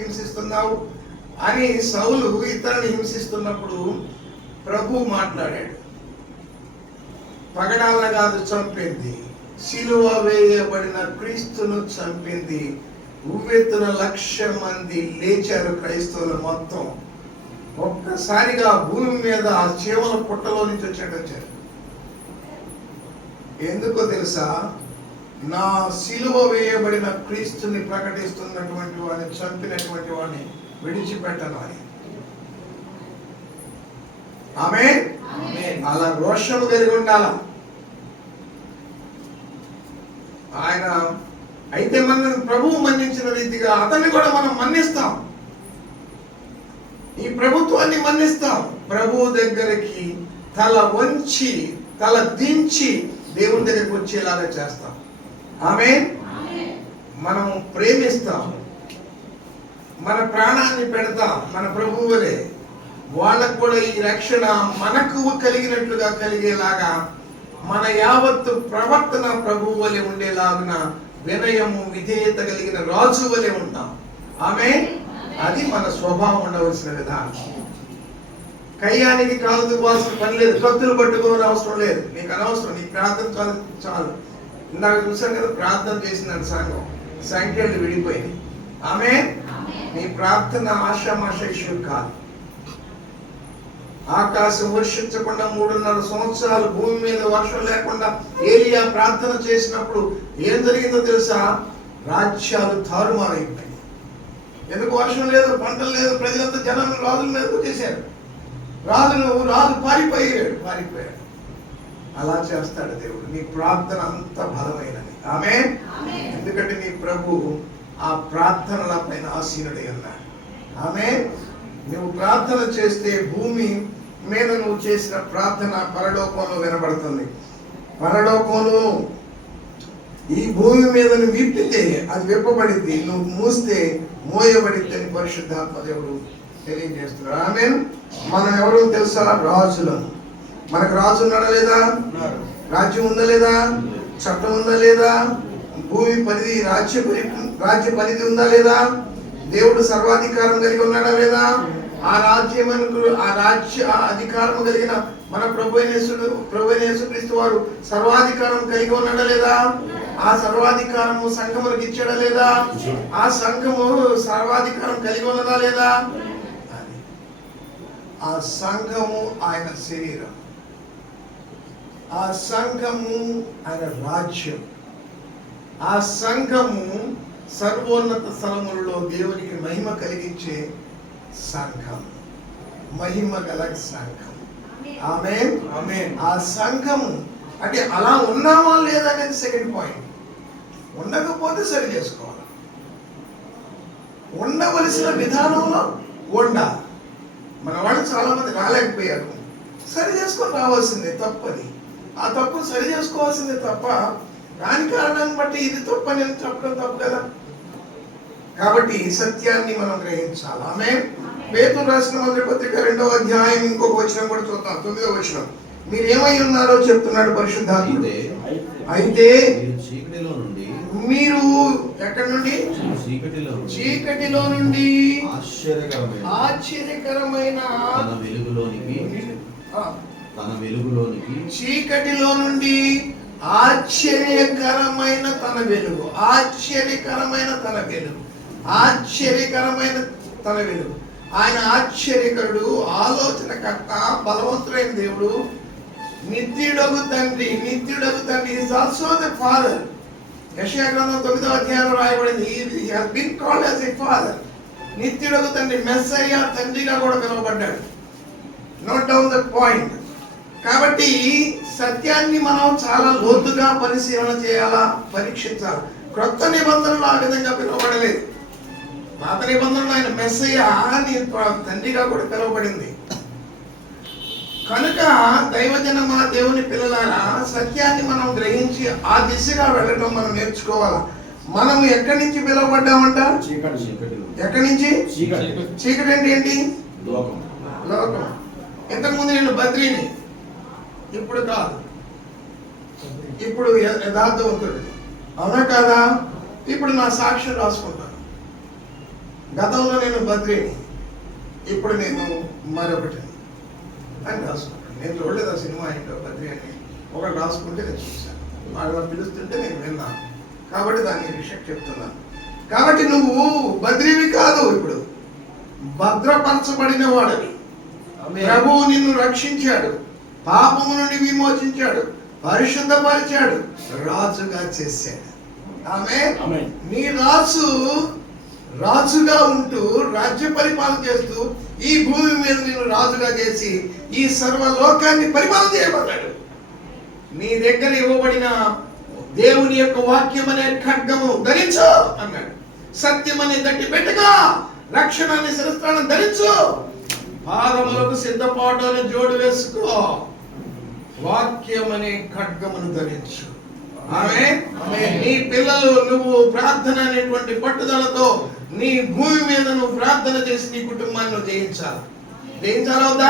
హింసిస్తున్నావు అని సౌలు ఇతరుని హింసిస్తున్నప్పుడు ప్రభు మాట్లాడాడు. పగడాలను కాదు చంపింది, సిలువ వేయబడిన క్రీస్తును చంపింది. ఉవ్వెత్తున 1,00,000 మంది లేచారు క్రైస్తవులు మొత్తం. ఒక్కసారిగా భూమి మీద ఆ చీమల పుట్టలో నుంచి వచ్చారు. ఎందుకో తెలుసా? నా సిలువ వేయబడిన క్రీస్తుని ప్రకటిస్తున్నటువంటి వాడిని, చంపినటువంటి వాడిని విడిచిపెట్టను అని. ఆమేన్. అలా రోషము కలిగి ఉండాల ఆయన. అయితే మనం ప్రభువు మన్నించిన రీతిగా అతన్ని కూడా మనం మన్నిస్తాం, ఈ ప్రభుత్వాన్ని మన్నిస్తాం. ప్రభువు దగ్గరికి తల వంచి తల దించి దేవుని దగ్గరికి వచ్చేలాగా చేస్తాం. ఆమేన్. మనం ప్రేమిస్తాం, మన ప్రాణాన్ని పెడతాం మన ప్రభువులే. వాళ్ళకు కూడా ఈ రక్షణ మనకు కలిగినట్లుగా కలిగేలాగా మన యావత్తు ప్రవర్తన ప్రభువు వలె ఉండేలాగున వినయము విధేయత కలిగిన రాజు వలె ఉంటాం. ఆమేన్. అది మన స్వభావం ఉండవలసిన విధానం. కయ్యానికి కాలు దువ్వాల్సిన పని లేదు, కత్తులు పట్టుకోవాల్సిన అవసరం లేదు. నీకు అనవసరం, నీ ప్రార్థన చాలు. ఇందాక చూసాను కదా, ప్రార్థన చేసినాడు సంఘం, సంఖ్యలు విడిపోయినాయి. ఆమేన్. నీ ప్రార్థన ఆషామాషు కాదు. ఆకాశం వర్షించకుండా 3.5 సంవత్సరాలు భూమి మీద వర్షం లేకుండా ఏలియా ప్రార్థన చేసినప్పుడు ఏం జరిగిందో తెలుసా? రాజ్యాలు తారుమారైపోయాయి. ఎందుకు? వర్షం లేదు, పంటలు లేదు, ప్రజలంతా జనం రాజుల మీద వచ్చేసారు. రాజు పారిపోయాడు. అలా చేస్తాడు దేవుడు. నీ ప్రార్థన అంత బలమైనది. ఆమేన్. ఎందుకంటే నీ ప్రభు ఆ ప్రార్థనల పైన ఆసీనుడై ఉన్నాడు. ఆమేన్. నువ్వు ప్రార్థన చేస్తే భూమి మీద నువ్వు చేసిన ప్రార్థన పరలోకంలో వినబడుతుంది. పరలోకంలో ఈ భూమి మీద నువ్వు విప్పితే అది విప్పబడింది, నువ్వు మూస్తే మోయబడింది అని పరిశుద్ధాత్మ దేవుడు తెలియజేస్తున్నాడు. ఆమేన్. మనం ఎవరు తెలుసా? రాజులను. మనకు రాజు ఉన్నాడా లేదా? రాజ్యం ఉందా లేదా? చట్టం ఉందా లేదా? భూమి పరిధి, రాజ్య పరిధి ఉందా లేదా? దేవుడు సర్వాధికారం కలిగి ఉన్నాడా లేదా? ఆ రాజ్య అధికారం కలిగిన మన ప్రభు అయిన యేసుక్రీస్తు వారు సర్వాధికారం కలిగి ఉన్నాడా లేదా? ఆ సర్వాధికారము సంఘములకు ఇచ్చాడా లేదా? ఆ సంఘము సర్వాధికారం కలిగి ఉన్నదా లేదా? ఆ సంఘము ఆయన శరీరం, ఆ సంఘము ఆయన రాజ్యం, ఆ సంఘము సర్వోన్నత స్థలములలో దేవునికి మహిమ కలిగించే సంఘం, మహిమ గల సంఘం. ఆమేన్. ఆ సంఘము అంటే అలా ఉన్నామా లేదా అనేది సెకండ్ పాయింట్. ఉండకపోతే సరి చేసుకోవాలి, ఉండవలసిన విధానంలో ఉండాలి. మన వాళ్ళు చాలా మంది రాలేకపోయారు, సరి చేసుకొని రావాల్సిందే, తప్పది. ఆ తప్పును సరి చేసుకోవాల్సిందే తప్ప దాని కారణాన్ని బట్టి ఇది తప్పు అని చెప్పడం తప్పు కదా. కాబట్టి సత్యాన్ని మనం గ్రహించాలి. ఆమేన్. పేతురు రాసిన మొదటి పత్రిక 2వ అధ్యాయం ఇంకొక వచనం కూడా చూద్దాం. 9వ వచనం. మీరు ఏమై ఉన్నారో చెప్తున్నాడు పరిశుద్ధాత్ముడు. అయితే మీరు ఎక్కడి నుండి? చీకటిలో నుండి ఆశ్చర్యకరమైన తన వెలుగులోనికి, చీకటిలో నుండి ఆశ్చర్యకరమైన తన వెలుగు, ఆశ్చర్యకరమైన తన వెలుగు, ఆశ్చర్యకరమైన తన వెలుగు. ఆయన ఆశ్చర్యకరుడు, ఆలోచనకర్త, బలవంతుడైన దేవుడు, నిత్యుడగు తండ్రి. Is also the father. యెషయా గ్రంథం 9వ అధ్యాయంలో రాయబడింది, he has been called as a father. నిత్యుడగు తండ్రి, మెస్సయ్య తండ్రిగా కూడా పిలువబడ్డాడు. Note down the point. కాబట్టి సత్యాన్ని మనం చాలా లోతుగా పరిశీలన చేయాలా, పరీక్షించాలి. క్రొత్త నిబంధనలు ఆ విధంగా పిలువబడలేదు. పాత నిబంధనలు ఆయన మెస్సయ్య అని తండ్రిగా కూడా పిలువబడింది. కనుక దైవజనమా, దేవుని పిల్లలారా, సత్యాన్ని మనం గ్రహించి ఆ దిశగా వెళ్ళడం మనం నేర్చుకోవాలి. మనం ఎక్కడి నుంచి పిలువబడ్డామంట? ఎక్కడి నుంచి? చీకటి అంటే ఏంటి? లోకం. ఇంతకుముందు నేను బద్రీని, ఇప్పుడు కాదు, ఇప్పుడు యథార్థవంతుడు. అవునా కాదా? ఇప్పుడు నా సాక్ష్యం రాసుకుంటాను. గతంలో నేను బద్రిని, ఇప్పుడు నేను మరొకటి అని రాసుకుంటాను. నేను చూడలేదు ఆ సినిమా ఏంటో బద్రి అని, ఒకటి రాసుకుంటే నేను చూశాను, వాళ్ళు పిలుస్తుంటే నేను విన్నాను, కాబట్టి దాని విషయం చెప్తున్నాను. కాబట్టి నువ్వు బద్రివి కాదు, ఇప్పుడు భద్రపరచబడిన వాడని. ప్రభువు నిన్ను రక్షించాడు, పాపము నుండి విమోచించాడు, పరిశుద్ధపరిచాడు, రాజుగా చేశాడు. ఆమేన్. నీ రాజుగా ఉంటూ రాజ్య పరిపాలన చేస్తూ ఈ భూమి మీద నిన్ను రాజుగా చేసి ఈ సర్వలోకాన్ని పరిపాలన చేయబడ్డాడు. నీ దగ్గర ఇవ్వబడిన దేవుని యొక్క వాక్యం అనే ఖడ్గము ధరించు అన్నాడు. సత్యం అనే దట్టి పెట్టుగా, రక్షణ అనే శిరస్త్రాన్ని ధరించు, పాదములకు సిద్ధపాటు అనే జోడు వేసుకో, వాక్యం అనే ఖడ్గమును ధరించు. ఆమేన్. నీ పిల్లలు నువ్వు ప్రార్థన అనేటువంటి పట్టుదలతో నీ భూమి మీద నువ్వు ప్రార్థన చేసి నీ కుటుంబాన్ని నువ్వు జయించాలవుతా,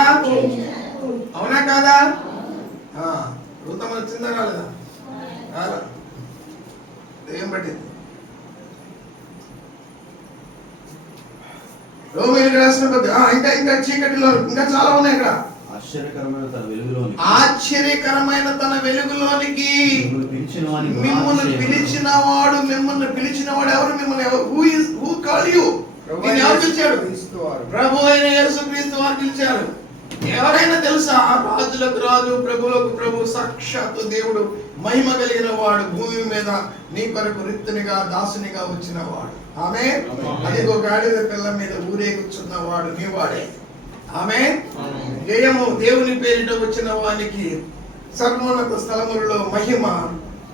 అవునా కాదా? ఋతం వచ్చిందా రాలేదా? ఏం పట్టింది? రోమీయులకు రాసిన ఇంకా చీకటిలో ఇంకా చాలా ఉన్నాయి ఇక్కడ. ఆశ్చర్యకరమైన తన వెలుగులోనికి మిమ్మల్ని పిలిచినవాడు ఎవరు? మిమ్మల్ని హూ కాల్ యు? ఎవరు పిలిచాడు? ప్రభు అయిన యేసుక్రీస్తు వారు పిలిచారు. ఎవరైనా తెలుసా? రాజులకు రాజు, ప్రభువులకు ప్రభు, సాక్షాత్తు దేవుడు, మహిమ కలిగిన వాడు, భూమి మీద నీ కొరకు రిక్తునిగా దాసునిగా వచ్చిన వాడు. ఆమేన్. అదిగో గాడిద పిల్ల మీద ఊరేగుచున్న వాడు నీ వాడే. ఆమేన్. జయము దేవుని పేరిట వచ్చిన వానికి సర్వోన్నత స్థలములలో మహిమ,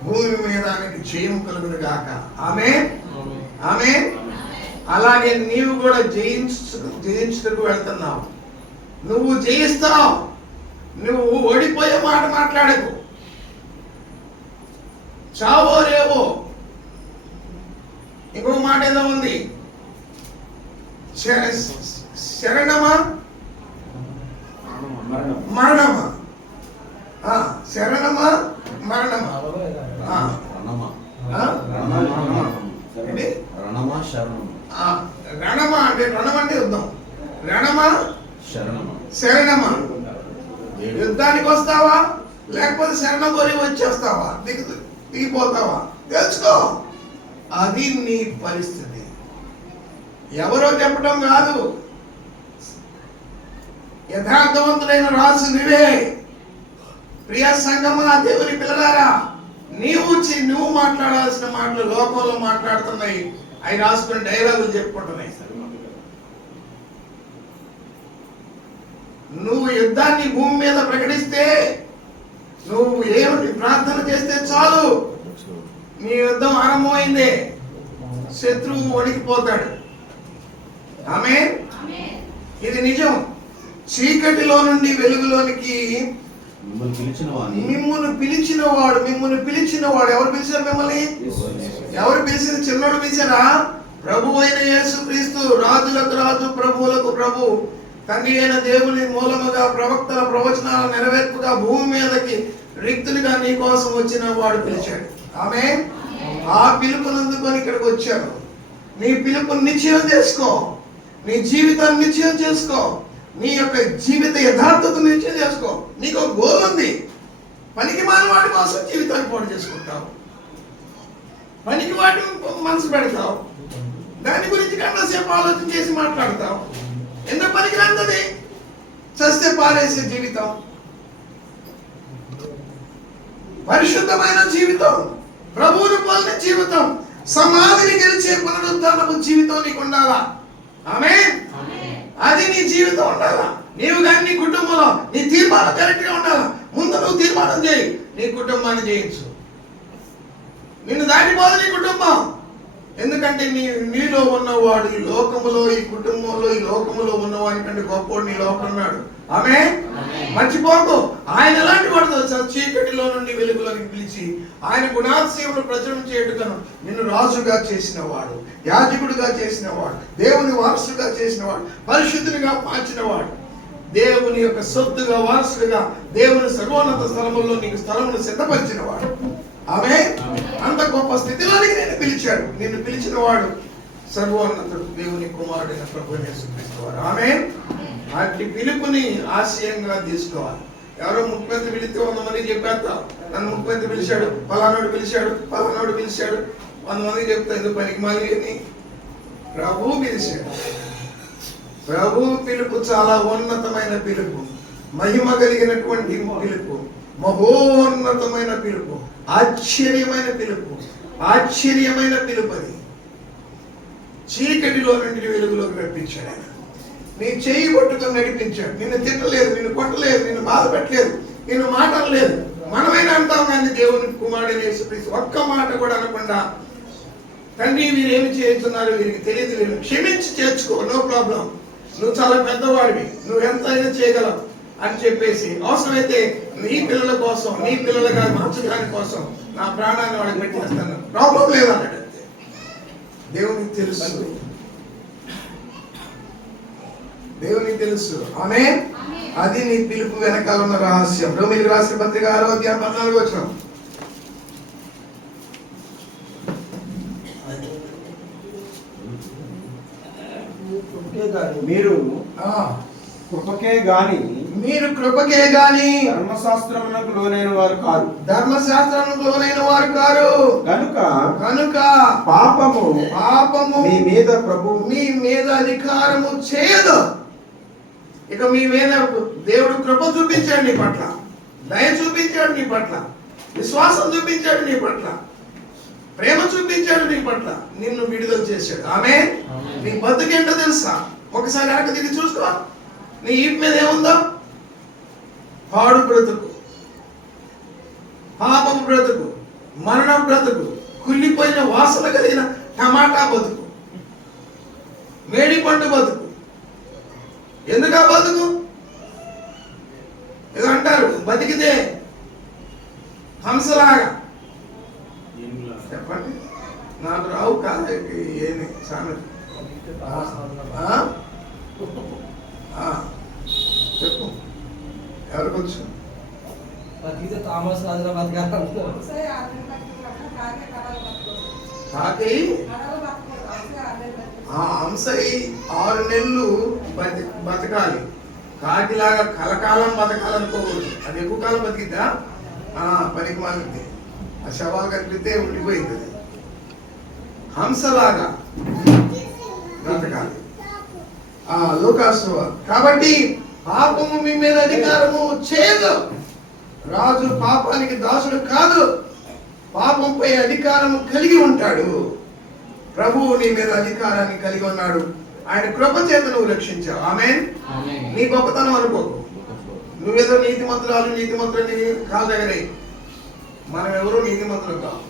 భూమి మీద జయము కలుగును గాక. ఆమేన్. ఆమేన్. అలాగే నీవు కూడా జయించుటకు వెళ్తున్నావు. నువ్వు జయిస్తావు. నువ్వు ఓడిపోయే మాట మాట్లాడకు. చావో రేవో. ఇంకొక మాట ఏదో ఉంది, శరణమా మరణమా? శరణమా మరణమా? రణమా అంటే రణం అంటే యుద్ధం. రణమా శరణమా? యుద్ధానికి వస్తావా లేకపోతే శరణం కోరి వచ్చేస్తావా, దిగిపోతావా? తెలుసుకో, అది నీ పరిస్థితి. ఎవరో చెప్పడం కాదు, యథార్థవంతుడైన రాజు నువ్వే. ప్రియ సంగమా, దేవుని పిల్లలారా, నువ్వు మాట్లాడాల్సిన మాటలు లోకంలో మాట్లాడుతున్నాయి, అవి రాసుకుని డైలాగులు చెప్పుకుంటున్నాయి. నువ్వు యుద్ధాన్ని భూమి మీద ప్రకటిస్తే, నువ్వు ఏమిటి ప్రార్థన చేస్తే చాలు, నీ యుద్ధం ఆరంభమైంది. శత్రువు వణికిపోతాడు. ఆమేన్. ఇది నిజం. చీకటిలో నుండి వెలుగులోనికి మిమ్మల్ని పిలిచినవాడు ఎవరు పిలిచారు? మిమ్మల్ని ఎవరు పిలిచింది? చిన్నోడు పిలిచారా? ప్రభు అయిన యేసుక్రీస్తు, రాజులకు రాజు, ప్రభువులకు ప్రభు, తండ్రి అయిన దేవుని మూలముగా ప్రవక్తల ప్రవచనాల నెరవేర్పుగా భూమి మీదకి రిక్తులుగా నీ కోసం వచ్చిన వాడు పిలిచాడు. ఆమేన్. ఆ పిలుపునందుకొని ఇక్కడికి వచ్చాను. నీ పిలుపుని నిశ్చయం చేసుకో, నీ జీవితాన్ని నిశ్చయం చేసుకో, నీ యొక్క జీవిత యథార్థతను నిశ్చయం చేసుకో. నీకు ఒక గోల్ ఉంది. పనికి మానవాడి కోసం జీవితాన్ని పాడు చేసుకుంటావు, పనికి వాటి మనసు పెడతావు, దాని గురించి గంటసేపు ఆలోచన చేసి మాట్లాడతావు. ఎందుకు పనికి రాంది? చస్తే పారేసే జీవితం, పరిశుద్ధమైన జీవితం, ప్రభువును పోలిన జీవితం, సమాధిని గెలిచే పునరుద్ధానపు జీవితం నీకు ఉండాలా. ఆమేన్. అది నీ జీవితం ఉండాలా. నీవు కానీ నీ కుటుంబంలో నీ తీర్మానం కరెక్ట్ గా ఉండాలా. ముందు నువ్వు తీర్మానం చేయి, నీ కుటుంబాన్ని జయించు. నిన్ను దాటిపోదు నీ కుటుంబం. ఎందుకంటే నీలో ఉన్నవాడు ఈ లోకములో, ఈ కుటుంబంలో, ఈ లోకములో ఉన్నవాడి కంటే గొప్పవాడు నీ లోపల ఉన్నాడు. ఆమేన్. మర్చిపోకు, ఆయన ఎలాంటి వాడు తెలుసా? చీకటిలో నుండి వెలుగులోకి పిలిచి ఆయన గుణాతిశయములు ప్రచురం చేయుటకును నిన్ను రాజుగా చేసినవాడు, యాజకుడిగా చేసినవాడు, దేవుని వారసుగా చేసినవాడు, పరిశుద్ధునిగా మార్చినవాడు, దేవుని యొక్క సొత్తుగా వారసుడిగా దేవుని సర్వోన్నత స్థలముల్లో నీకు స్థలమును సిద్ధపరిచినవాడు. ఆమేన్. అంత గొప్ప స్థితిలోనికి నిన్ను పిలిచాడు. నిన్ను పిలిచిన వాడు సర్వోన్నతుడు దేవుని కుమారుడైన ప్రభువైన యేసుక్రీస్తు వారు. ఆమేన్. అట్టి పిలుపుని ఆశయంగా తీసుకోవాలి. ఎవరో ముఖ్యమంత్రి పిలిస్తే 100 మంది చెప్పేస్తా, నన్ను ముఖ్యమంత్రి పిలిచాడు, పలానాడు పిలిచాడు, పలానాడు పిలిచాడు, 100 మంది చెప్తా. ఎందుకు పనికి మళ్ళీ ప్రభు పిలిచాడు. ప్రభు పిలుపు చాలా ఉన్నతమైన పిలుపు, మహిమ కలిగినటువంటి పిలుపు, మహోన్నతమైన పిలుపు, ఆశ్చర్యమైన పిలుపు, ఆశ్చర్యమైన పిలుపు. అది చీకటిలో నుండి వెలుగులోకి నడిపించాడు ఆయన. నీ చేయి పట్టుకొని నడిపించాడు. నిన్ను తిట్టలేదు, నిన్ను కొట్టలేదు, నిన్ను బాధ పెట్టలేదు, నిన్ను మాటలేదు. మనమైనా అంటాం కానీ దేవుని కుమారుడైన యేసుక్రీస్తు ఒక్క మాట కూడా అనకుండా, తండ్రి వీరేమి చేస్తున్నారు, వీరికి తెలియదు, వీరిని క్షమించి చేర్చుకో, నో ప్రాబ్లం, నువ్వు చాలా పెద్దవాడివి, నువ్వు ఎంతైనా చేయగలవు అని చెప్పేసి, అవసరమైతే నీ పిల్లల కోసం, నీ పిల్లలుగా మార్చడానికి కోసం నా ప్రాణాన్ని వాళ్ళకి పెట్టేస్తాను, ప్రాబ్లం లేదన్నాడు. అంతే. దేవునికి తెలుసు, దేవునికి తెలుసు. ఆమేన్. అది నీ పిలుపు వెనకాల ఉన్న రహస్యం. రోమీయులకు రాసిన పత్రిక 6వ అధ్యాయం 14వ వచనం. మీరు కృపకే గాని ధర్మశాస్త్రమునకు లోనైన వారు కాదు, ధర్మశాస్త్రమునకు లోనైన వారు కారు. కనుక పాపము మీ మీద అధికారము చేయదు. ఇక మీ మీద దేవుడు కృప చూపించాడు నీ పట్ల, దయ చూపించాడు నీ పట్ల, విశ్వాసం చూపించాడు నీ పట్ల, ప్రేమ చూపించాడు నీ పట్ల, నిన్ను విడుదల చేశాడు. ఆమేన్. నీ బతుకేంటో తెలుసా? ఒకసారి వెనక తిరిగి చూసుకో. నీ ఈపు మీద ఏముందో? పాడు బ్రతుకు, పాపము బ్రతుకు, మరణ బ్రతుకు, కుళ్ళిపోయిన వాసన కలిగిన టమాటా బతుకు, మేడి పండు బతుకు. ఎందుకు ఆ బతుకు? ఏదో అంటారు, బతికితే హంసలాగా. చెప్పండి, నాకు రావు కాదు ఏమి సామెత. చెప్పు, ఎవరికి వచ్చు? హంసై 6 నెలలు బతకాలి, కాకిలాగా కలకాలం బతకాలనుకోకూడదు. అది ఎక్కువ కాలం బతికిద్దా? పనికి మాలింది, ఆ శవాలు కనిపిస్తే ఉండిపోయింది. అది హంసలాగా బ్రతకాలి. లూకాసు. కాబట్టి పాపము మీ మీద అధికారము చేయదు. రాజు పాపానికి దాసుడు కాదు, పాపంపై అధికారము కలిగి ఉంటాడు. ప్రభువు నీ మీద అధికారాన్ని కలిగి ఉన్నాడు. ఆయన కృప చేత నువ్వు రక్షించావు. ఆమేన్. నీ గొప్పతనం అనుకోకు. నువ్వేదో నీతిమంతులని కాళ్ళ దగ్గరే. మనం ఎవరు నీతిమంతులు కావు.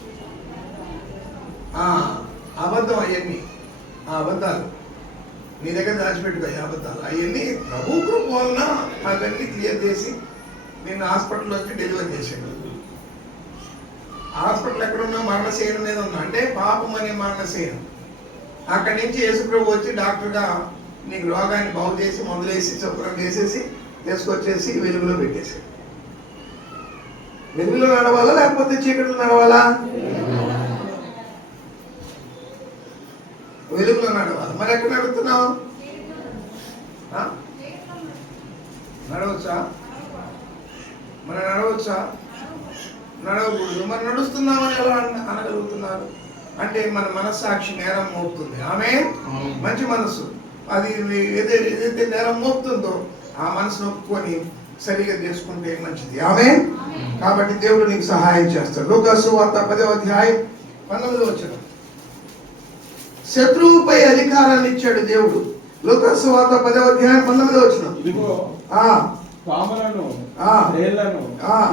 అబద్ధం అవన్నీ, ఆ అబద్ధాలు నీ దగ్గర దాచిపెట్టుకో. అబద్ధాలు అవన్నీ ప్రభు కృప వలన అవన్నీ క్లియర్ చేసి నిన్ను హాస్పిటల్లో వచ్చి డెలివరీ చేశాడు. హాస్పిటల్ ఎక్కడున్నా మరణశయనం మీద ఉన్నా అంటే పాపం అనే మరణశయనం. అక్కడి నుంచి యేసుప్రభు వచ్చి డాక్టర్గా నీకు రోగాన్ని బాగు చేసి మందులేసి శుభ్రం చేసేసి తీసుకొచ్చేసి వెలుగులో పెట్టేశాడు. వెలుగులో నడవాలా లేకపోతే చీకటిలో నడవాలా? వెలుగులో నడవాలి. మరి ఎక్కడ నడుస్తున్నావు? నడవచ్చా? మరి నడవచ్చా? నడవకూడదు. మరి నడుస్తున్నామని ఎలా అనగలుగుతున్నారు? అంటే మన మనస్సాక్షి నేరం మోపుతుంది. ఆమె మంచి మనసు అది ఏదైతే నేరం మోపుతుందో ఆ మనసును ఒప్పుకొని సరిగా చేసుకుంటే మంచిది. ఆమె కాబట్టి దేవుడు నీకు సహాయం చేస్తాడు. లూకాసు వార్త 10వ అధ్యాయం 19వ వచనం. శత్రువుపై అధికారాన్ని ఇచ్చాడు దేవుడు. లూకాసు వార్త 10వ అధ్యాయం 19వ వచనం. పాములను రేళ్లను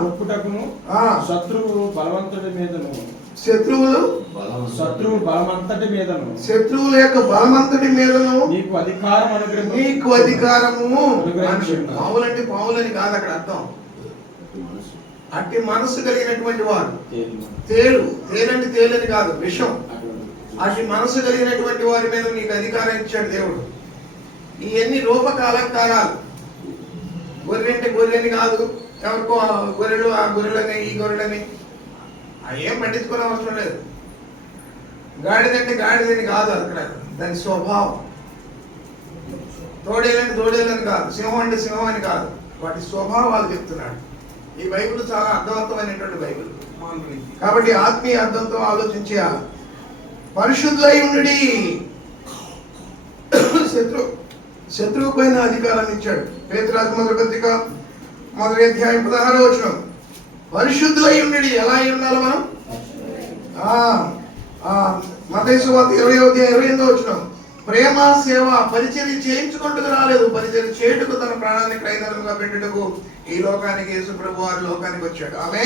రొప్పుటకును శత్రువు బలవంతుడి మీదను శత్రువు శత్రువుల యొక్క బలవంతుడి మీదను నీకు అధికారము. పాములంటే పాములని కాదు అక్కడ అర్థం. అట్టి మనసు కలిగినటువంటి వారు. తేలంటే తేలని కాదు, విషం. అట్టి మనసు కలిగినటువంటి వారి మీద నీకు అధికారం ఇచ్చాడు దేవుడు. ఇవన్నీ రూపకాలంకారాలు. గొర్రె అంటే గొర్రెని కాదు, ఎవరికో గొర్రెలు ఆ గొర్రెలని ఈ గొర్రెలని ఏం పట్టించుకునే అవసరం లేదు. గాడిదంటే గాడిదని కాదు అక్కడ, దాని స్వభావం. తోడేలంటే తోడేలని కాదు, సింహం అంటే సింహం అని కాదు, వాటి స్వభావాలు చెప్తున్నాడు. ఈ బైబిల్ చాలా అర్థవంతమైనటువంటి బైబిల్ కాబట్టి ఆత్మీయ అర్థంతో ఆలోచించేయాలి. పరిశుద్ధులై ఉండుడి. శత్రువు పైన అధికారాన్ని ఇచ్చాడు. పేతురు మొదటి పత్రిక 1వ అధ్యాయం 16వ వచనం. పరిశుద్ధులై ఉండుడి. ఎలా అయి ఉండాలి మనం? మత్తయి సువార్త 20వ అధ్యాయం 28వ వచనం. ప్రేమ సేవ పరిచర్య చేయించుకుంటూ రాలేదు, పరిచర్య చేయుటకు తన ప్రాణాన్ని క్రయధనముగా పెట్టుటకు ఈ లోకానికి యేసు ప్రభు వారి లోకానికి వచ్చాడు. ఆమె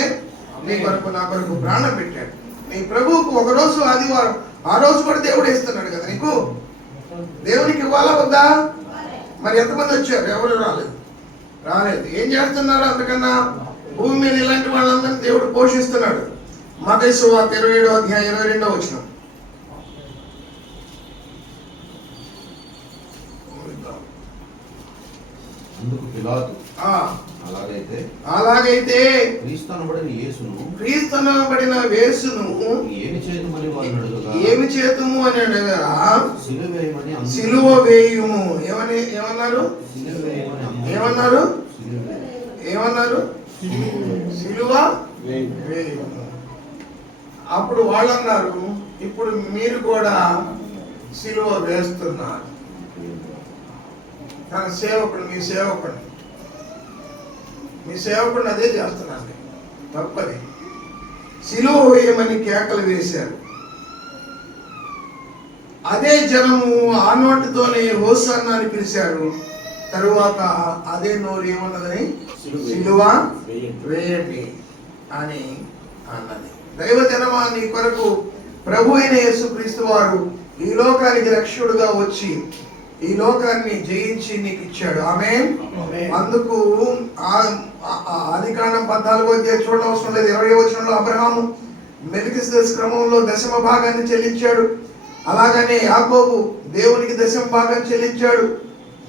నీ కొరకు నా కొరకు ప్రాణం పెట్టాడు. నీ ప్రభువుకు ఒకరోజు ఆదివారం, ఆ రోజు కూడా దేవుడు ఇస్తున్నాడు కదా నీకు. దేవునికి ఇవ్వాలా వద్దా? మరి ఎంతమంది వచ్చారు? ఎవరు రాలేదు. ఏం చేస్తున్నారు? అందుకన్నా భూమి మీద ఇలాంటి వాళ్ళందరినీ దేవుడు పోషిస్తున్నాడు. మత్తయి సువార్త 27వ అధ్యాయం 22వ వచనం. అందుకు పిలాతు అలాగైతే క్రీస్తనబడిన యేసును ఏమి చేతుము అని అడగగా సిలువ వేయుము ఏమన్నారు? సిలువ వేయుము. అప్పుడు వాళ్ళు అన్నారు, ఇప్పుడు మీరు కూడా సిలువ వేస్తున్నారు. తన సేవకుడు, మీ సేవకుడిని అదే చేస్తున్నాను. తప్పది. సిలువ వేయమని కేకలు వేశారు. అదే జనము ఆ నోటితోనే హోసన్నా అని పిలిచారు. తరువాత అదే నోరు ఏమన్నదని? సిలువ వేయండి అని అన్నది. దైవ జనమా, నీ కొరకు ప్రభు అయిన యేసుక్రీస్తు వారు ఈ లోకానికి రక్షకుడుగా వచ్చి ఈ లోకాన్ని జయించి నీకు ఇచ్చాడు. ఆమేన్. అందుకు ఆదికాండం 14వ అధ్యాయం చూడడం అవసరం లేదు. 20వ వచనంలో అబ్రహాము మెల్కీసెదెకు క్రమంలో దశమ భాగాన్ని చెల్లించాడు. అలాగనే యాకోబు దేవునికి దశమ భాగం చెల్లించాడు.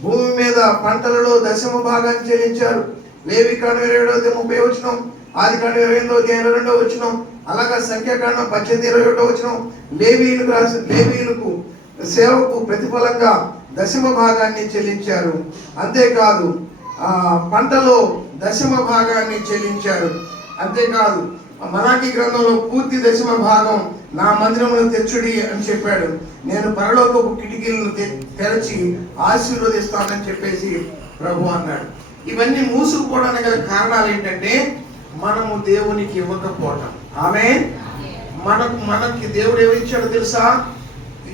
భూమి మీద పంటలలో దశమ భాగాన్ని చెల్లించారు. లేవికాండం 27వ అధ్యాయం 30వ వచనం, ఆదికాండం 28వ అధ్యాయం 22వ వచనం, అలాగా సంఖ్యాకాండం 18 21వ వచనం లేవీయులకు సేవకు ప్రతిఫలంగా దశమ భాగాన్ని చెల్లించారు. అంతేకాదు పంటలో దశమ భాగాన్ని చెల్లించారు. అంతేకాదు మలాకీ గ్రంథంలో పూర్తి దశమ భాగం నా మందిరంలో తెచ్చుడి అని చెప్పాడు. నేను పరలోకపు కిటికీలను తెరచి ఆశీర్వదిస్తానని చెప్పేసి ప్రభు అన్నాడు. ఇవన్నీ మూసుకుపోవడానికి గల కారణాలు ఏంటంటే మనము దేవునికి ఇవ్వకపోవటం. ఆమేన్. మనకి దేవుడు ఏమిచ్చాడో తెలుసా?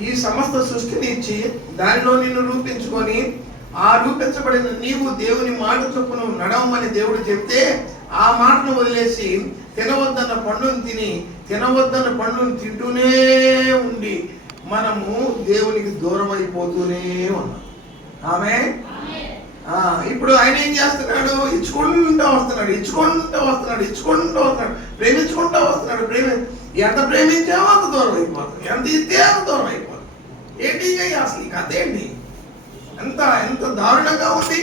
ఈ సమస్త సృష్టిని ఇచ్చి దానిలో నిన్ను రూపించుకొని ఆ రూపించబడిన నీవు దేవుని మాట చొప్పున నడవమని దేవుడు చెప్తే ఆ మాటను వదిలేసి తినవద్దన్న పండును తింటూనే ఉండి మనము దేవునికి దూరం అయిపోతూనే ఉన్నాం. ఆమె ఇప్పుడు ఆయన ఏం చేస్తున్నాడు? ఇచ్చుకుంటూ వస్తున్నాడు. ప్రేమించుకుంటూ వస్తున్నాడు. ఎంత ప్రేమించామో అంత దూరం అయిపోతుంది, ఎంత ఇస్తే అంత దూరం అయిపోతుంది. ఏంటి అసలు ఈ కథ ఏంటి? ఎంత దారుణంగా ఉంది.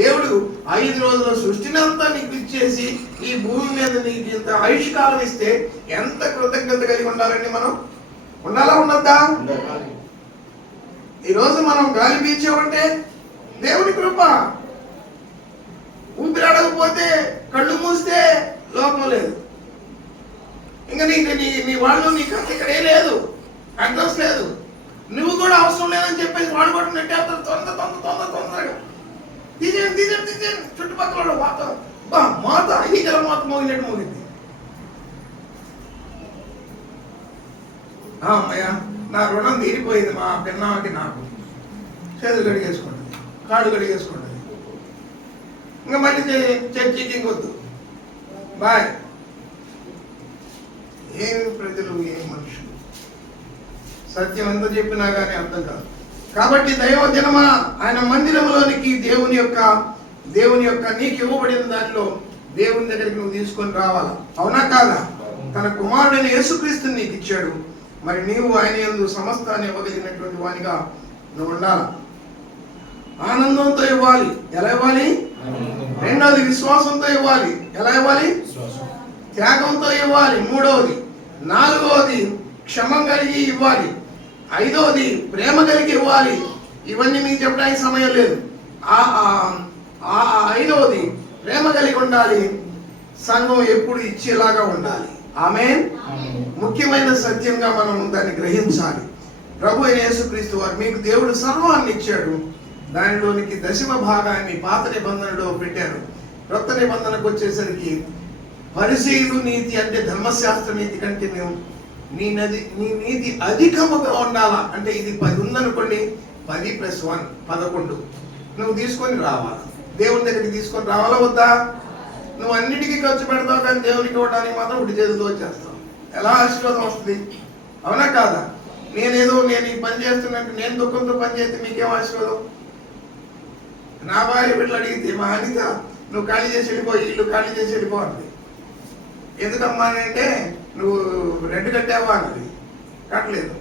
దేవుడు 5 రోజుల సృష్టిని అంతా నీకు ఇచ్చేసి ఈ భూమి మీద నీకు ఇంత ఆయుష్కాలం ఇస్తే ఎంత కృతజ్ఞత కలిగి ఉండాలండి మనం? ఉండాలా ఉండద్దా? ఈరోజు మనం గాలి పీల్చామంటే దేవుని కృప. ఊపిరాడకపోతే, కళ్ళు మూస్తే లోపం లేదు. ఇంకా నీ వాళ్ళు నీకు అంత ఇక్కడే లేదు, అడ్రస్ లేదు, నువ్వు కూడా అవసరం లేదని చెప్పేసి వాడు కూడా నెట్టేస్తారు. తొందరగా తీసేయండి. చుట్టుపక్కల మాత ఈగల మాత మోగినట్టు మోగింది. అమ్మయ్య, నా రుణం తీరిపోయింది. మా పిన్నకి నాకు చేతులు కడిగేసుకుంటుంది, కాళ్ళు కడిగేసుకుంటుంది. ఇంకా మళ్ళీ చర్చికి ఇంకొద్దు, బాయ్. ఏమి ప్రజలు, ఏమి మనుషులు. సత్యం ఎంత చెప్పినా కానీ అర్థం కాదు. కాబట్టి దైవ జనమా, ఆయన మందిరంలోనికి దేవుని యొక్క నీకు ఇవ్వబడిన దానిలో దేవుని దగ్గరికి నువ్వు తీసుకొని రావాలా? అవునా కాదా? తన కుమారుడైన యేసుక్రీస్తుని నీకు ఇచ్చాడు. మరి నీవు ఆయన యందు సమస్తాన్ని ఇవ్వగలిగినటువంటి వానిగా నువ్వు ఉండాలి. ఆనందంతో ఇవ్వాలి. ఎలా ఇవ్వాలి? రెండవది విశ్వాసంతో ఇవ్వాలి. ఎలా ఇవ్వాలి? త్యాగంతో ఇవ్వాలి. మూడవది. నాలుగవది క్షమం కలిగి ఇవ్వాలి. 5వది ప్రేమ కలిగి ఇవ్వాలి. ఇవన్నీ మీకు చెప్పడానికి సమయం లేదు. 5వది ప్రేమ కలిగి ఉండాలి. సంఘం ఎప్పుడు ఇచ్చేలాగా ఉండాలి. ఆమేన్. ముఖ్యమైన సత్యంగా మనం దాన్ని గ్రహించాలి. ప్రభు అయిన యేసుక్రీస్తు వారు మీకు దేవుడు సర్వాన్ని ఇచ్చాడు, దానిలోనికి దశమ భాగాన్ని పాత నిబంధనలో పెట్టారు. క్రొత్త నిబంధనకు వచ్చేసరికి పరిసయ్యుల నీతి అంటే ధర్మశాస్త్ర నీతి కంటే మేము నీ నీతి అధికముగా ఉండాలా. అంటే ఇది 10 ఉందనుకోండి, 10 + 1 11 నువ్వు తీసుకొని రావాలా. దేవుని దగ్గరికి తీసుకొని రావాలా వద్దా? నువ్వు అన్నిటికీ ఖర్చు పెడతావు, కానీ దేవునికి ఇవ్వడానికి మాత్రం ఒకటి చేతితో వచ్చేస్తావు. ఎలా ఆశీర్వాదం వస్తుంది? అవునా కాదా? నేను ఈ పని చేస్తున్నట్టు నేను దుఃఖంతో పని చేస్తే మీకేం ఆశీర్వాదం? నా భార్య బిడ్డలు అడిగితే, మా అనిత నువ్వు ఖాళీ చేసి వెళ్ళిపో, ఇల్లు ఖాళీ చేసి వెళ్ళిపో అన్నది. ఎందుకమ్మా అంటే నువ్వు రెంట్ కట్టావా అన్నది. కట్టలేదు.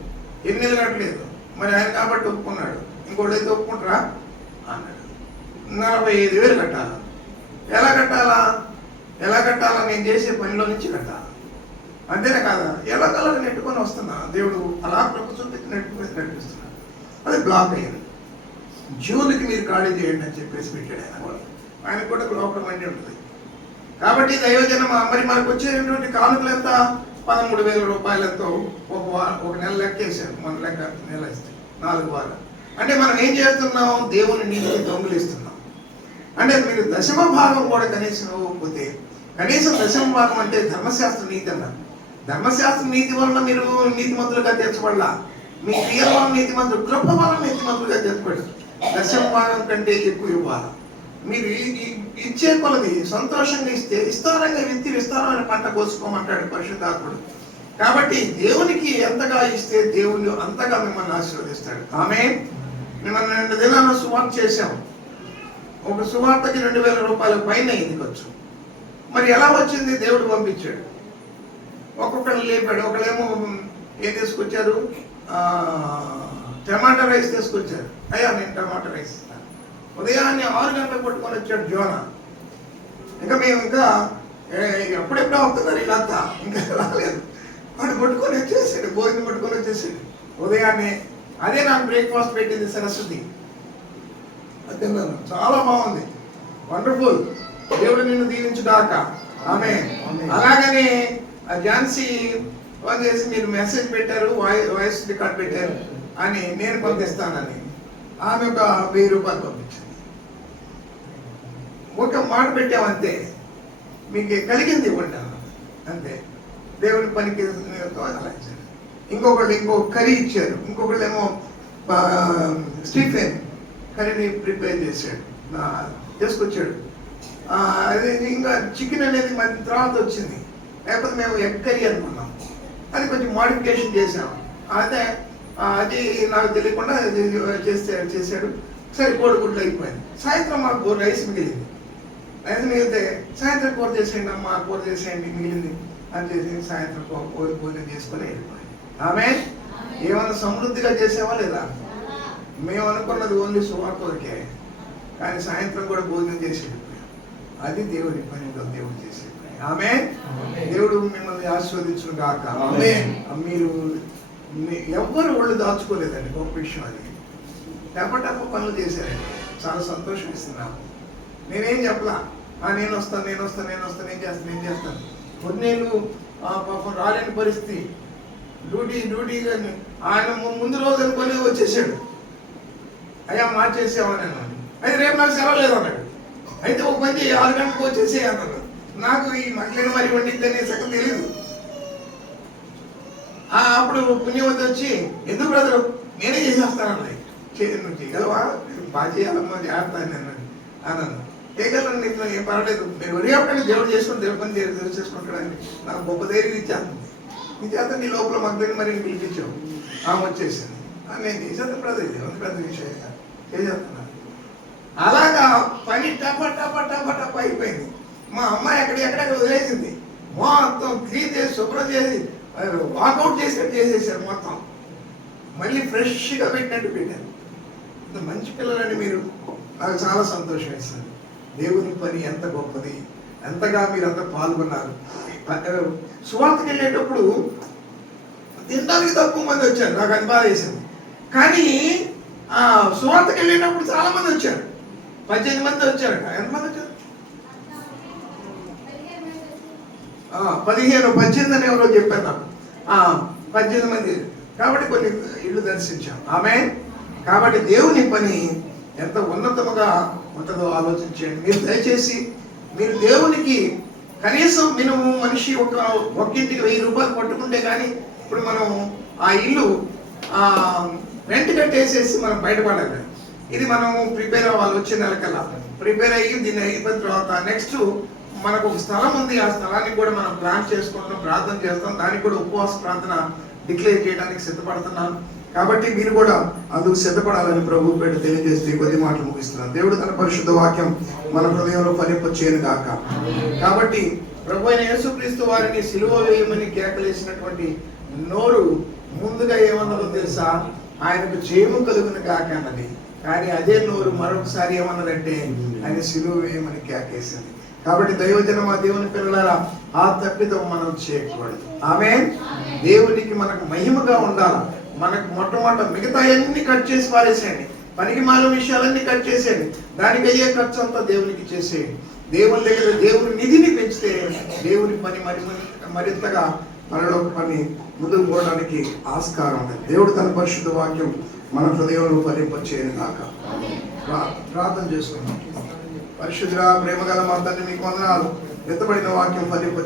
ఎన్ని నెలలు కట్టలేదు. మరి ఆయన కాబట్టి ఒప్పుకున్నాడు. ఇంకోటైతే ఒప్పుకుంటారా అన్నాడు. 45,000 కట్టాలా. ఎలా కట్టాలా? నేను చేసే పనిలో నుంచి కట్టాలా. అంతేనా కాదా? ఎలా కలర్ నెట్టుకొని వస్తున్నా, దేవుడు అలా ప్రభుత్వం నడిపిస్తున్నాడు. అది బ్లాక్ అయ్యింది. జూన్కి మీరు ఖాళీ చేయండి అని చెప్పేసి పెట్టాడు. ఆయన కూడా లోపల మండి ఉంటుంది. కాబట్టి దైవజనం మరి మనకు వచ్చేటువంటి కానుకలు ఎంత? 13,000 రూపాయలతో ఒక నెల లెక్కేసారు. మన లెక్క నెల ఇస్తే 4 వారాలు. అంటే మనం ఏం చేస్తున్నాం? దేవుని నీతిని దొంగిలిస్తున్నాం. అంటే మీరు దశమ భాగం కూడా కనీసం ఇవ్వకపోతే, కనీసం దశమ భాగం అంటే ధర్మశాస్త్ర నీతి అన్నారు. ధర్మశాస్త్ర నీతి వలన మీరు నీతిమంతులుగా తీర్చబడలా. మీ క్రియల వలన నీతిమంతులు, కృప వలన నీతిమంతులుగా తీర్చబడ్డారు. దశమ భాగం కంటే ఎక్కువ ఇవ్వాలి. మీరు ఇచ్చే కొలది సంతోషంగా ఇస్తే విస్తారంగా విస్తారమైన పంట కోసుకోమంటాడు పరిశుద్ధాత్ముడు. కాబట్టి దేవునికి ఎంతగా ఇస్తే దేవుడు అంతగా మిమ్మల్ని ఆశీర్వదిస్తాడు. ఆమేన్. మిమ్మల్ని 2 దినాలు సువార్త చేశాం. ఒక సువార్తకి 2,000 రూపాయల పైన అయింది ఖర్చు. మరి ఎలా వచ్చింది? దేవుడు పంపించాడు. ఒక్కొక్కరు లేపాడు. ఒకళ్ళేమో ఏం తీసుకొచ్చారు? టమాటా రైస్ తీసుకొచ్చారు. అయ్యా నేను టమాటా రైస్ ఇస్తాను. ఉదయాన్నే 6 గంటలకు పట్టుకొని వచ్చాడు జోన. మేము ఎప్పుడెప్పుడో అవుతున్నారు వీళ్ళంతా, ఇంకా రాలేదు. వాడు పట్టుకొని వచ్చేసాడు, భోజనం పట్టుకొని వచ్చేసాడు ఉదయాన్నే. అదే నాకు బ్రేక్ఫాస్ట్ పెట్టింది సరస్వతి. తిన్నాను, చాలా బాగుంది, వండర్ఫుల్. దేవుడు నిన్ను దీవించుగాక. ఆమేన్. అలాగనే ఝాన్సీ ఫోన్ చేసి మీరు మెసేజ్ పెట్టారు, వాయిస్ రికార్డ్ పెట్టారు అని నేను పంపిస్తానని ఆమె ఒక 1000 రూపాయలు పంపించింది. ఒక మాట పెట్టామంతే, మీకు కలిగింది ఉంటాను అంతే. దేవుని పనికి అలా ఇచ్చారు. ఇంకో కర్రీ ఇచ్చారు. ఇంకొకళ్ళు ఏమో స్టీఫెన్ కర్రీని ప్రిపేర్ చేశాడు, చేసుకొచ్చాడు. అది ఇంకా చికెన్ అనేది మన తర్వాత వచ్చింది. లేకపోతే మేము ఎగ్ కర్రీ అనుకున్నాం. అది కొంచెం మోడిఫికేషన్ చేసాం. అదే అది నాకు తెలియకుండా చేశాడు. సరే కోడిగుడ్లు అయిపోయింది. సాయంత్రం మాకు రైస్ మిగిలింది. రైస్ మిగిలితే సాయంత్రం కూర చేసేయండి అమ్మ, కూర చేసేయండి మిగిలింది అని చేసి సాయంత్రం భోజనం చేసుకొని వెళ్ళిపోయింది. ఆమేన్. ఏమైనా సమృద్ధిగా చేసావా లేదా? మేము అనుకున్నది ఓన్లీ సువార్త వరకే, కానీ సాయంత్రం కూడా భోజనం చేసి వెళ్ళిపోయాం. అది దేవుడి పనిలో దేవుడు చేసే పని. ఆమేన్. దేవుడు మిమ్మల్ని ఆశీర్వదించును గాక. ఆమేన్. మీరు ఎవ్వరు ఒళ్ళు దాచుకోలేదండి, గొప్ప విషయం అది. టప పనులు చేశారండి, చాలా సంతోషం ఇస్తున్నాము. నేనేం చెప్పలా, నేను వస్తాను ఏం చేస్తాను. కొన్నేళ్ళు పాపం రాలేని పరిస్థితి, డ్యూటీ కానీ ఆయన ముందు రోజు అనుకొని వచ్చేసాడు. అయ్యా మార్చేసామని అన్నాను. అయితే రేపు నాకు సెలవు లేదు అన్నాడు. అయితే ఒక పని 6 గంటలకు వచ్చేసే అన్నాడు. నాకు ఈ మహిళను మరి వండిద్దని సగం తెలియదు. అప్పుడు పుణ్యవతి వచ్చి, ఎందుకు బ్రదరు నేనే చేసేస్తానన్నాయి. నువ్వు చేయగలవా? బాగా చేయాలమ్మా, జాగ్రత్త అని అన్నాను. చేయగలను, నీకు ఏం పర్వాలేదు, మీరు ఒడియాపండి, దేవుడు చేసుకుని దేవుడి పని దేవుడు చేసుకుంటాడని నాకు గొప్ప ధైర్యం ఇచ్చాను. నీ చేత నీ లోపల మగ్గుని మరి పిలిపించావు, ఆమె వచ్చేసింది. నేను చేసేది బ్రదర్, ఇది పెద్ద విషయం చేసేస్తున్నాను. అలాగా పని టప అయిపోయింది. మా అమ్మాయి ఎక్కడ వదిలేసింది. మొత్తం క్లీన్ చేసి శుభ్రం చేసి వాకౌట్ చేసినట్టు చేసేసారు. మొత్తం మళ్ళీ ఫ్రెష్గా పెట్టినట్టు పెట్టారు. ఇంత మంచి పిల్లలని మీరు, నాకు చాలా సంతోషం వేస్తుంది. దేవుని పని ఎంత గొప్పది, ఎంతగా మీరంతా పాల్గొన్నారు. సువార్తకి వెళ్ళేటప్పుడు తినడానికి తక్కువ మంది వచ్చారు, నాకు అది బాధ వేసింది. కానీ సువార్తకి వెళ్ళినప్పుడు చాలా మంది వచ్చారు, 18 మంది వచ్చారట. ఎంతమంది వచ్చారు? 18 అని ఎవరో చెప్పారు నాకు. 18 మంది. కాబట్టి కొన్ని ఇళ్ళు దర్శించాం. ఆమేన్. కాబట్టి దేవుని పని ఎంత ఉన్నతముగా ఉంటుందో ఆలోచించండి. మీరు దయచేసి మీరు దేవునికి కనీసం మినిమం మనిషి ఒక్కింటికి 1000 రూపాయలు పట్టుకుంటే కానీ ఇప్పుడు మనం ఆ ఇల్లు రెంట్ కట్టేసేసి మనం బయటపడాలి. ఇది మనం ప్రిపేర్ అవ్వాలి. వచ్చే నెలకల్లా ప్రిపేర్ అయ్యి దీన్ని అయిపోయిన తర్వాత నెక్స్ట్ మనకు ఒక స్థలం ఉంది. ఆ స్థలానికి కూడా మనం ప్లాన్ చేసుకుంటాం, ప్రార్థన చేస్తాం. దానికి కూడా ఉపవాస ప్రార్థన డిక్లేర్ చేయడానికి సిద్ధపడుతున్నాను. కాబట్టి మీరు కూడా అందుకు సిద్ధపడాలని ప్రభు పేట తెలియజేస్తే కొద్ది మాటలు ముగిస్తున్నాను. దేవుడు తన పరిశుద్ధ వాక్యం మన హృదయంలో ఫలింపచేయను గాక. కాబట్టి ప్రభు అయిన యేసుక్రీస్తు వారిని సిలువ వేయమని కేకలేసినటువంటి నోరు ముందుగా ఏమన్నదో తెలుసా? ఆయనకు జయము కలుగును గాక అన్నది. కానీ అదే నోరు మరొకసారి ఏమన్నదంటే ఆయన సిలువ వేయమని కేకేసింది. కాబట్టి దైవజనమా, దేవుని పిల్లలారా, ఆ తప్పిదం మనం చేయకూడదు. ఆమేన్. దేవునికి మనకు మహిమగా ఉండాలి. మనకు మొట్టమొదట మిగతా అన్ని కట్ చేసి పారేసేయండి, పనికి మాల విషయాలన్నీ కట్ చేసేయండి. దానికి అయ్యే ఖర్చు అంతా దేవునికి చేసేయండి. దేవుని దగ్గర దేవుని నిధిని పెంచితే దేవుని పని మరింతగా మనలో పని ముందుకు పోవడానికి ఆస్కారం ఉంది. దేవుడు తన పరిశుద్ధ వాక్యం మన హృదయంలో ఫలింపచేయను గాక. ప్రార్థన చేసుకున్నాం. పరిశుద్ధ ప్రేమగల మా తండ్రి, మీకు వందనాలు. ఎత్తబడిన వాక్యం ఫలింప